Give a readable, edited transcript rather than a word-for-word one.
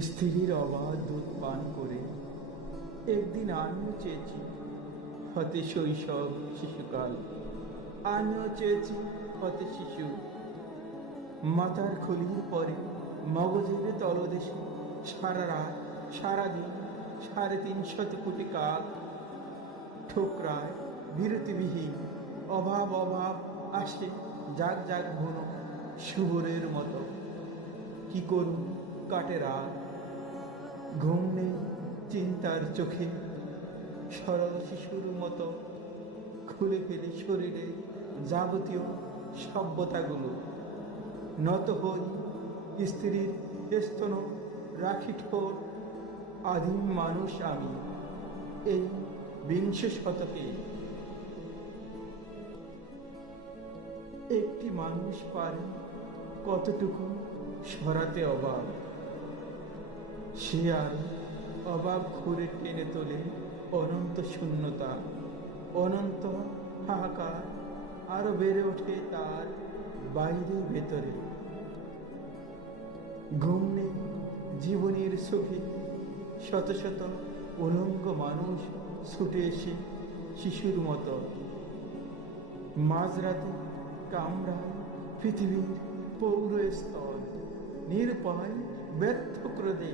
স্ত্রীর অবাধ দুধ পান করে একদিন আমিও চেয়েছি হতে শৈশব শিশুকাল। আমিও চেয়েছি হতে শিশু। মাথার খুলির পরে মগজের তলদেশে সারা রাত সারাদিন ৩৫০ কোটি কাক ঠোকরায় বিরতিবিহীন। অভাব অভাব আসে জাগ জাগ ঘন শুভরের মতো। কি করুন কাটে রাত, ঘুম নেই চিন্তার চোখে। সরল শিশুর মতো খুলে ফেলে শরীরে যাবতীয় সভ্যতাগুলো। নত হই স্ত্রীর স্তন রাখি ঠোঁট। আদিম মানুষ আমি এই বিংশ শতকে। একটি মানুষ পারে কতটুকু সরাতে অভাব, সে আর অভাব ঘুরে টেনে তোলে অনন্ত শূন্যতা, অনন্ত হাহাকার। আরো বেড়ে ওঠে তার বাইরে ভেতরে। ঘুম নেই জীবনের সুখে, শত শত উলঙ্গ মানুষ ছুটে এসে শিশুর মতো মাঝরাতে কামড়ায় পৃথিবীর পৌর স্তর। নিরুপায় ব্যর্থ ক্রোধে